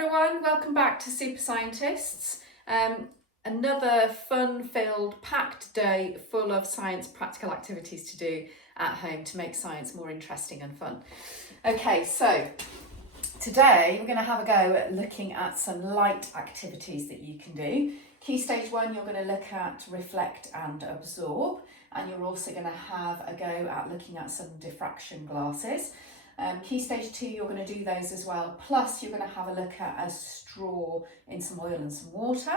everyone, welcome back to Super Scientists. Another fun-filled, packed day full of science practical activities to do at home to make science more interesting and fun. Okay, so today we're going to have a go at looking at some light activities that you can do. Key stage 1, you're going to look at reflect and absorb, and you're also going to have a go at looking at some diffraction glasses. Key stage 2, you're going to do those as well, plus you're going to have a look at a straw in some oil and some water.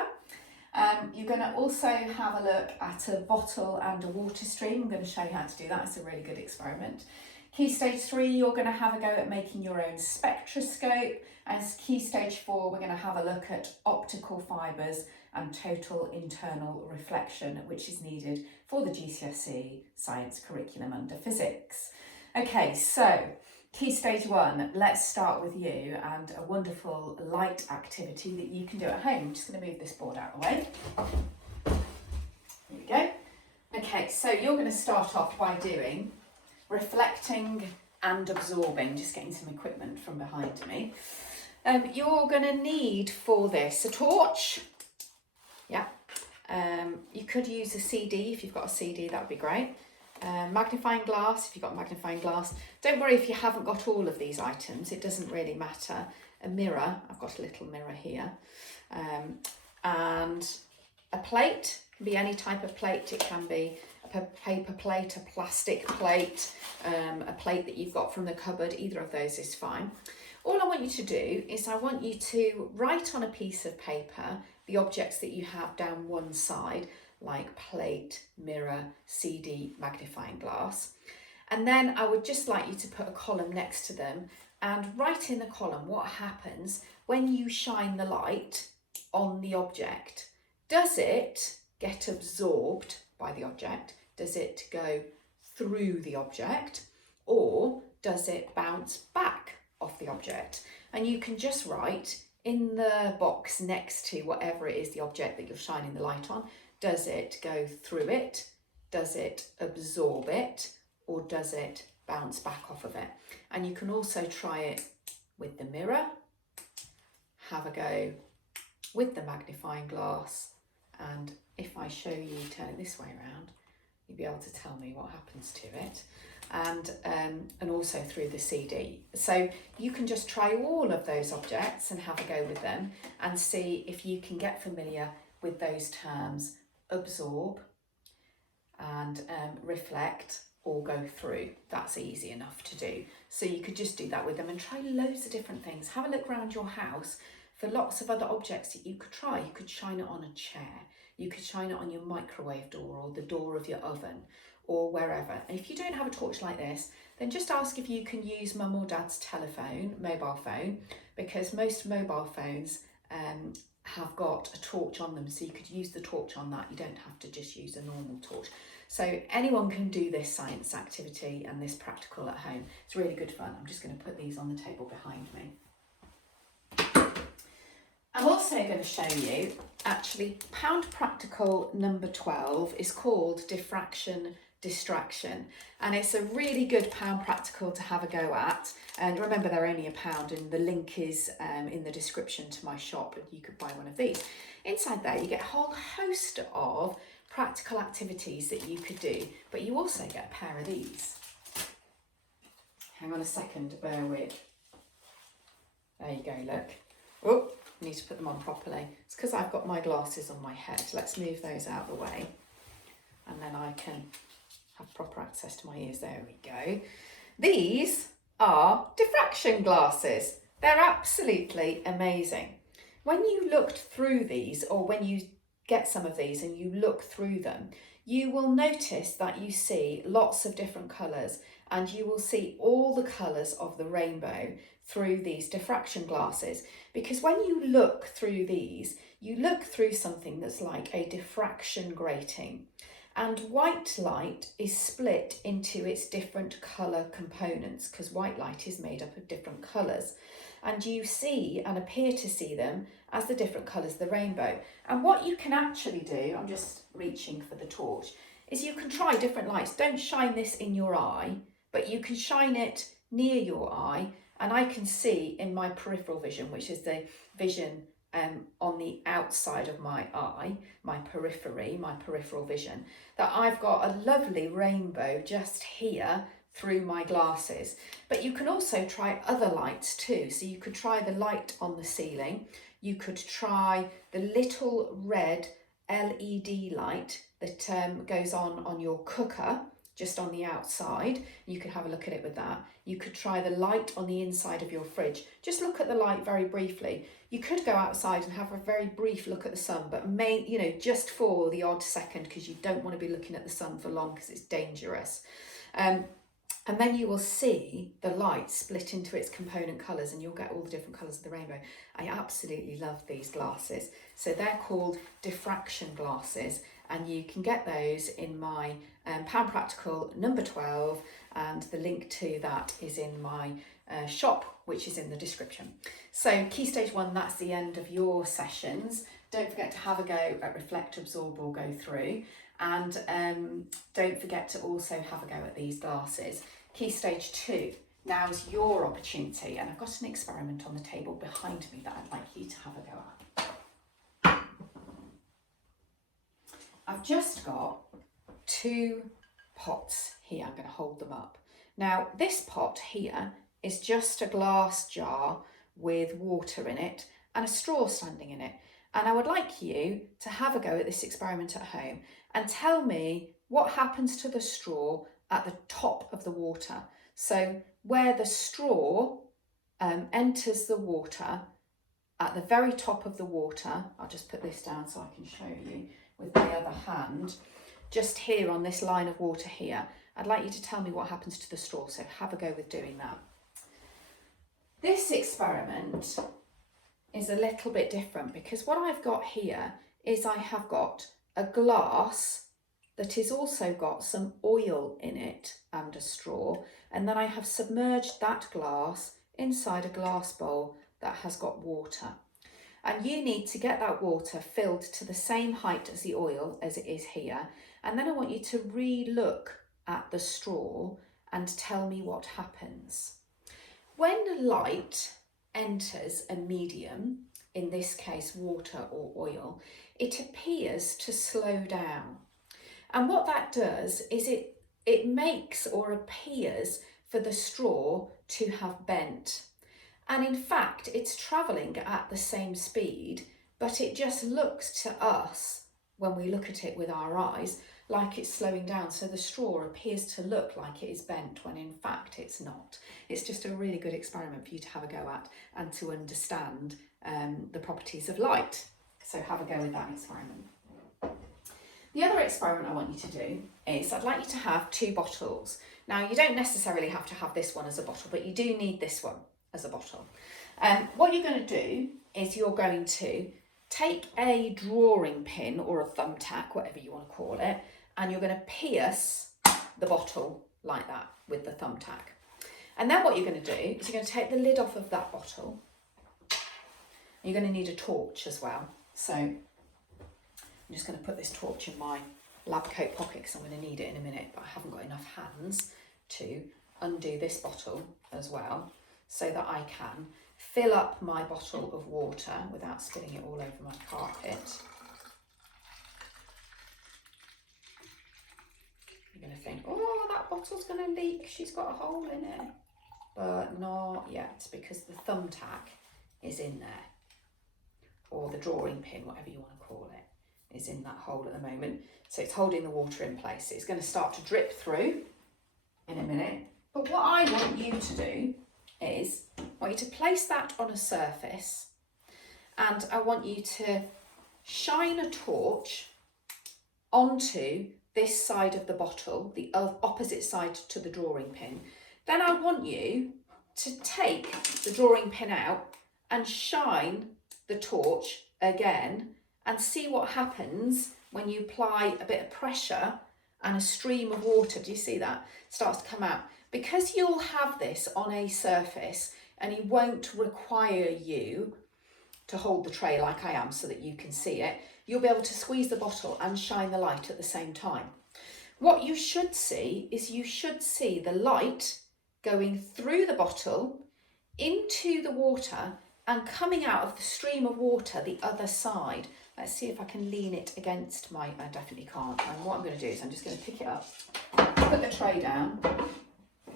You're going to also have a look at a bottle and a water stream. I'm going to show you how to do that. It's a really good experiment. Key stage 3, you're going to have a go at making your own spectroscope. As key stage 4, we're going to have a look at optical fibres and total internal reflection, which is needed for the GCSE science curriculum under physics. Okay, so key stage 1, let's start with you and a wonderful light activity that you can do at home. I'm just going to move this board out of the way. Here we go. Okay, so you're going to start off by doing reflecting and absorbing, just getting some equipment from behind me. You're going to need for this a torch. Yeah. You could use a CD if you've got a CD, that would be great. Magnifying glass, if you've got a magnifying glass. Don't worry if you haven't got all of these items, it doesn't really matter. A mirror, I've got a little mirror here. And a plate, can be any type of plate. It can be a paper plate, a plastic plate, a plate that you've got from the cupboard, either of those is fine. All I want you to do is I want you to write on a piece of paper the objects that you have down one side, like plate, mirror, CD, magnifying glass. And then I would just like you to put a column next to them and write in the column what happens when you shine the light on the object. Does it get absorbed by the object? Does it go through the object? Or does it bounce back off the object? And you can just write in the box next to whatever it is the object that you're shining the light on. Does it go through it? Does it absorb it? Or does it bounce back off of it? And you can also try it with the mirror, have a go with the magnifying glass, and if I show you, turn it this way around, you'll be able to tell me what happens to it. And also through the CD. So you can just try all of those objects and have a go with them and see if you can get familiar with those terms: absorb and reflect, or go through. That's easy enough to do. So you could just do that with them and try loads of different things. Have a look around your house for lots of other objects that you could try. You could shine it on a chair. You could shine it on your microwave door or the door of your oven or wherever. And if you don't have a torch like this, then just ask if you can use mum or dad's mobile phone, because most mobile phones have got a torch on them, so you could use the torch on that. You don't have to just use a normal torch. So anyone can do this science activity and this practical at home. It's really good fun. I'm just going to put these on the table behind me. I'm also going to show you, actually, pound practical number 12 is called Diffraction Distraction, and it's a really good pound practical to have a go at. And remember, they're only £1, and the link is in the description to my shop, and you could buy one of these. Inside there you get a whole host of practical activities that you could do, but you also get a pair of these. Hang on a second, bear with. There you go, look. Oh, I need to put them on properly. It's because I've got my glasses on my head. Let's move those out of the way, and then I can have proper access to my ears. There we go. These are diffraction glasses. They're absolutely amazing. When you looked through these, or when you get some of these and you look through them, you will notice that you see lots of different colours, and you will see all the colours of the rainbow through these diffraction glasses. Because when you look through these, you look through something that's like a diffraction grating. And white light is split into its different colour components, because white light is made up of different colours. And you see and appear to see them as the different colours of the rainbow. And what you can actually do, I'm just reaching for the torch, is you can try different lights. Don't shine this in your eye, but you can shine it near your eye and I can see in my peripheral vision, which is the vision on the outside of my eye, my periphery, my peripheral vision, that I've got a lovely rainbow just here through my glasses. But you can also try other lights too. So you could try the light on the ceiling, you could try the little red LED light that goes on your cooker, just on the outside. You could have a look at it with that. You could try the light on the inside of your fridge. Just look at the light very briefly. You could go outside and have a very brief look at the sun, but just for the odd second, because you don't want to be looking at the sun for long because it's dangerous. And then you will see the light split into its component colours, and you'll get all the different colours of the rainbow. I absolutely love these glasses. So they're called Diffraction Glasses, and you can get those in my Pound Practical number 12, and the link to that is in my shop, which is in the description. So Key Stage 1, that's the end of your sessions. Don't forget to have a go at Reflect, Absorb or Go Through. And don't forget to also have a go at these glasses. Key Stage 2, now is your opportunity, and I've got an experiment on the table behind me that I'd like you to have a go at. I've just got 2 pots here. I'm going to hold them up. Now this pot here is just a glass jar with water in it and a straw standing in it. And I would like you to have a go at this experiment at home and tell me what happens to the straw at the top of the water. So where the straw enters the water, at the very top of the water, I'll just put this down so I can show you with my other hand, just here on this line of water here, I'd like you to tell me what happens to the straw. So have a go with doing that. This experiment is a little bit different because what I've got here is I have got a glass that has also got some oil in it and a straw, and then I have submerged that glass inside a glass bowl that has got water. And you need to get that water filled to the same height as the oil as it is here, and then I want you to re-look at the straw and tell me what happens. When light enters a medium, in this case water or oil, it appears to slow down. And what that does is it makes or appears for the straw to have bent. And in fact, it's travelling at the same speed, but it just looks to us, when we look at it with our eyes, like it's slowing down. So the straw appears to look like it is bent when in fact it's not. It's just a really good experiment for you to have a go at and to understand the properties of light. So have a go with that experiment. The other experiment I want you to do is I'd like you to have 2 bottles. Now you don't necessarily have to have this one as a bottle, but you do need this one as a bottle. What you're going to do is you're going to take a drawing pin or a thumbtack, whatever you want to call it, and you're going to pierce the bottle like that with the thumbtack. And then what you're going to do is you're going to take the lid off of that bottle. You're going to need a torch as well. So I'm just going to put this torch in my lab coat pocket because I'm going to need it in a minute, but I haven't got enough hands to undo this bottle as well, so that I can fill up my bottle of water without spilling it all over my carpet. You're going to think, oh, that bottle's going to leak, she's got a hole in it. But not yet, because the thumbtack is in there, or the drawing pin, whatever you want to call it, is in that hole at the moment. So it's holding the water in place. It's going to start to drip through in a minute. But what I want you to do is I want you to place that on a surface, and I want you to shine a torch onto this side of the bottle, the opposite side to the drawing pin. Then I want you to take the drawing pin out and shine the torch again and see what happens when you apply a bit of pressure and a stream of water. Do you see that? It starts to come out. Because you'll have this on a surface and it won't require you to hold the tray like I am so that you can see it, you'll be able to squeeze the bottle and shine the light at the same time. What you should see is you should see the light going through the bottle into the water and coming out of the stream of water the other side. Let's see if I can lean it against my, I definitely can't. And what I'm going to do is I'm just going to pick it up, put the tray down.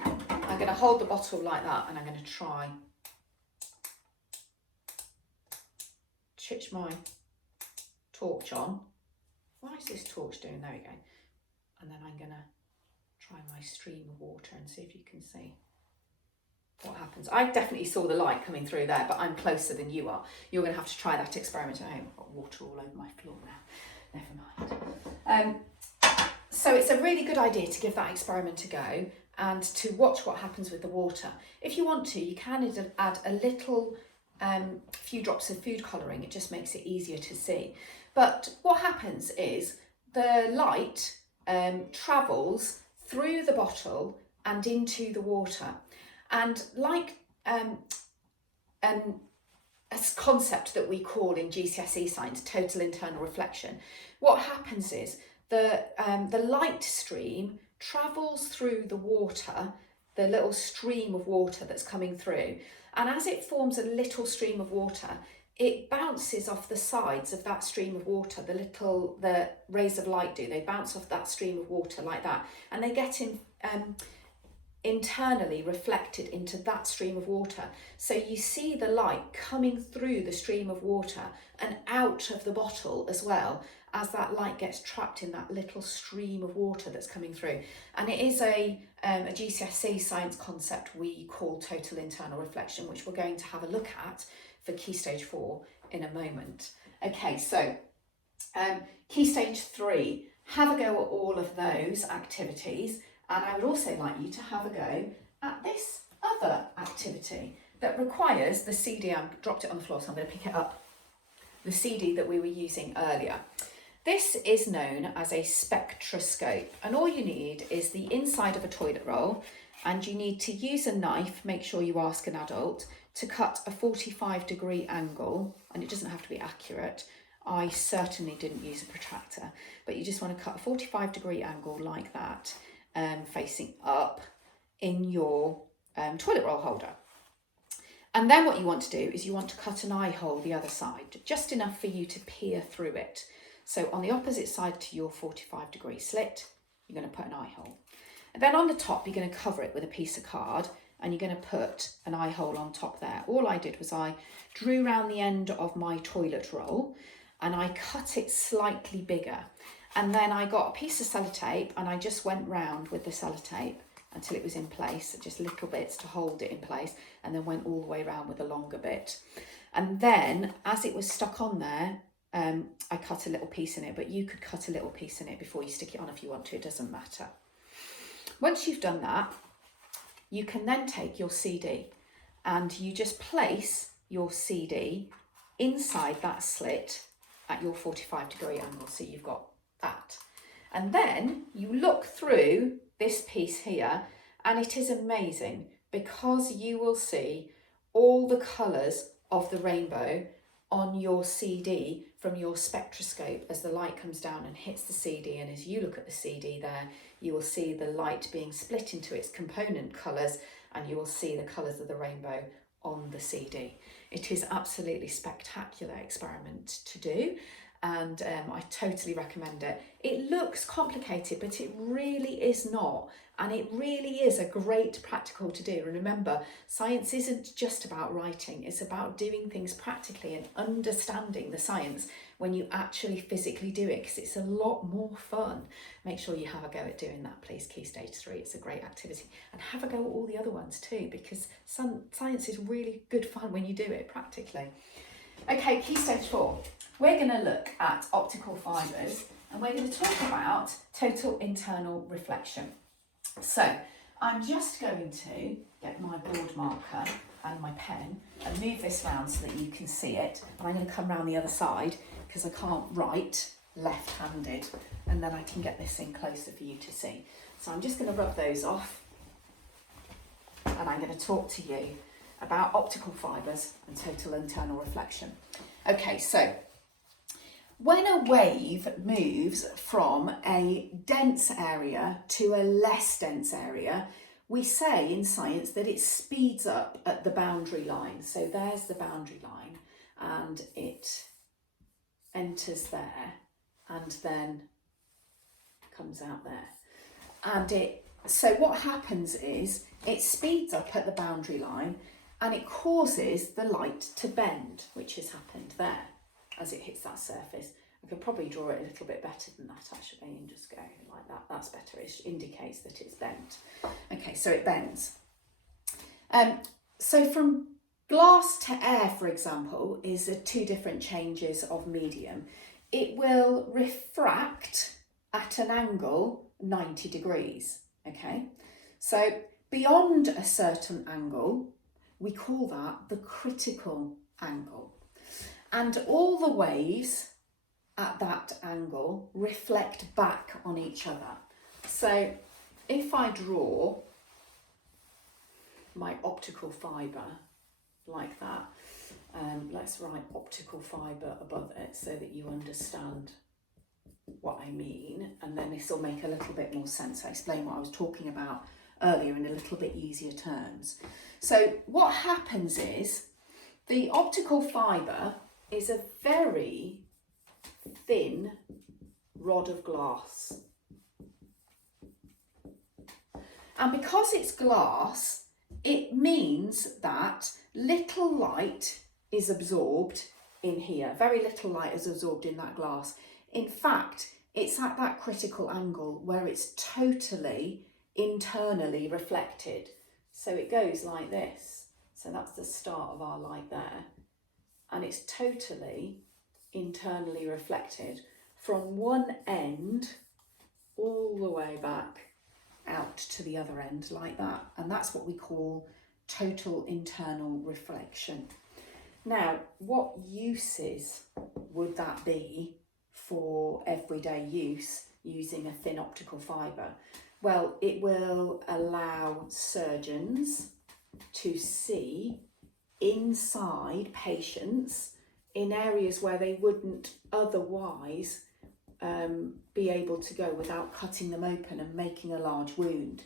I'm going to hold the bottle like that and I'm going to try. Switch my torch on. Why is this torch doing? There we go. And then I'm going to try my stream of water and see if you can see what happens. I definitely saw the light coming through there, but I'm closer than you are. You're going to have to try that experiment at home. I've got water all over my floor now. Never mind. So it's a really good idea to give that experiment a go and to watch what happens with the water. If you want to, you can add a little few drops of food colouring. It just makes it easier to see. But what happens is the light travels through the bottle and into the water. And like a concept that we call in GCSE science total internal reflection, what happens is the light stream travels through the water, the little stream of water that's coming through, and as it forms a little stream of water, it bounces off the sides of that stream of water. The rays of light do, they bounce off that stream of water like that, and they get internally reflected into that stream of water. So you see the light coming through the stream of water and out of the bottle as well, as that light gets trapped in that little stream of water that's coming through. And it is a GCSE science concept we call total internal reflection, which we're going to have a look at for Key Stage 4 in a moment. Okay, so Key Stage 3, have a go at all of those activities. And I would also like you to have a go at this other activity that requires the CD. I dropped it on the floor, so I'm going to pick it up. The CD that we were using earlier. This is known as a spectroscope, and all you need is the inside of a toilet roll, and you need to use a knife, make sure you ask an adult, to cut a 45-degree angle, and it doesn't have to be accurate. I certainly didn't use a protractor, but you just want to cut a 45-degree angle like that, facing up in your toilet roll holder. And then what you want to do is you want to cut an eye hole the other side, just enough for you to peer through it. So on the opposite side to your 45-degree slit, you're going to put an eye hole. And then on the top, you're going to cover it with a piece of card, and you're going to put an eye hole on top there. All I did was I drew around the end of my toilet roll and I cut it slightly bigger. And then I got a piece of sellotape and I just went round with the sellotape until it was in place, just little bits to hold it in place, and then went all the way around with a longer bit. And then as it was stuck on there, I cut a little piece in it, but you could cut a little piece in it before you stick it on if you want to, it doesn't matter. Once you've done that, you can then take your CD and you just place your CD inside that slit at your 45-degree angle, so you've got that. And then you look through this piece here, and it is amazing because you will see all the colours of the rainbow on your CD from your spectroscope as the light comes down and hits the CD. And as you look at the CD there, you will see the light being split into its component colours, and you will see the colours of the rainbow on the CD. It is absolutely spectacular experiment to do, and I totally recommend it. It looks complicated, but it really is not, and it really is a great practical to do. And remember, science isn't just about writing, it's about doing things practically and understanding the science when you actually physically do it, because it's a lot more fun. Make sure you have a go at doing that, please. Key Stage 3, it's a great activity. And have a go at all the other ones too, because science is really good fun when you do it practically. Okay, Key Stage 4. We're going to look at optical fibres, and we're going to talk about total internal reflection. So I'm just going to get my board marker and my pen and move this round so that you can see it. And I'm going to come round the other side because I can't write left-handed, and then I can get this in closer for you to see. So I'm just going to rub those off, and I'm going to talk to you about optical fibres and total internal reflection. Okay, so when a wave moves from a dense area to a less dense area, we say in science that it speeds up at the boundary line. So there's the boundary line, and it enters there and then comes out there. And so what happens is it speeds up at the boundary line and it causes the light to bend, which has happened there as it hits that surface. I could probably draw it a little bit better than that actually, and just go like that. That's better. It indicates that it's bent. Okay, so it bends. So from glass to air, for example, is two different changes of medium. It will refract at an angle 90 degrees. Okay, so beyond a certain angle, we call that the critical angle. And all the waves at that angle reflect back on each other. So if I draw my optical fibre like that, let's write optical fibre above it so that you understand what I mean, and then this will make a little bit more sense. I explain what I was talking about earlier in a little bit easier terms. So what happens is the optical fibre is a very thin rod of glass. And because it's glass, it means that little light is absorbed in here. Very little light is absorbed in that glass. In fact, it's at that critical angle where it's totally internally reflected. So it goes like this. So that's the start of our light there. And it's totally internally reflected from one end all the way back out to the other end like that. And that's what we call total internal reflection. Now, what uses would that be for everyday use using a thin optical fibre? Well, it will allow surgeons to see inside patients in areas where they wouldn't otherwise be able to go without cutting them open and making a large wound.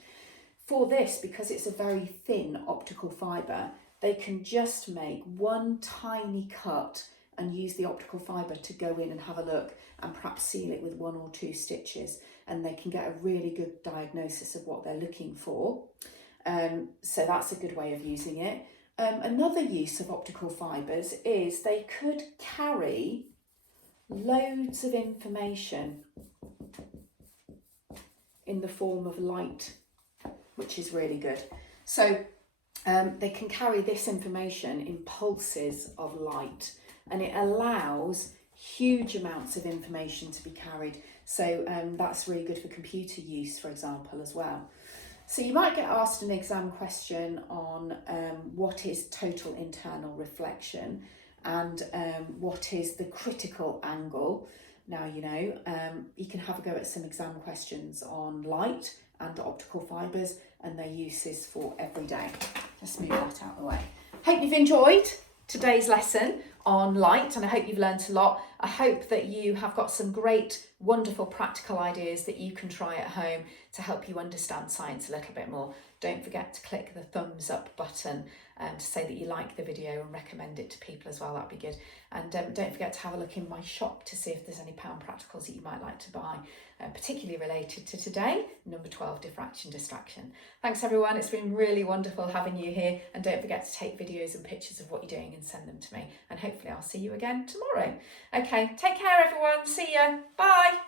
For this, because it's a very thin optical fibre, they can just make one tiny cut and use the optical fibre to go in and have a look and perhaps seal it with 1 or 2 stitches, and they can get a really good diagnosis of what they're looking for. So that's a good way of using it. Another use of optical fibres is they could carry loads of information in the form of light, which is really good. So they can carry this information in pulses of light, and it allows huge amounts of information to be carried. So that's really good for computer use, for example, as well. So you might get asked an exam question on what is total internal reflection and what is the critical angle. Now, you know, you can have a go at some exam questions on light and optical fibres and their uses for every day. Let's move that out of the way. Hope you've enjoyed today's lesson on light, and I hope you've learned a lot. I hope that you have got some great, wonderful practical ideas that you can try at home to help you understand science a little bit more. Don't forget to click the thumbs up button to say that you like the video and recommend it to people as well. That'd be good. And don't forget to have a look in my shop to see if there's any pound practicals that you might like to buy, particularly related to today, number 12, diffraction distraction. Thanks everyone, it's been really wonderful having you here, and don't forget to take videos and pictures of what you're doing and send them to me, and hopefully I'll see you again tomorrow. Okay, take care everyone, see ya, bye.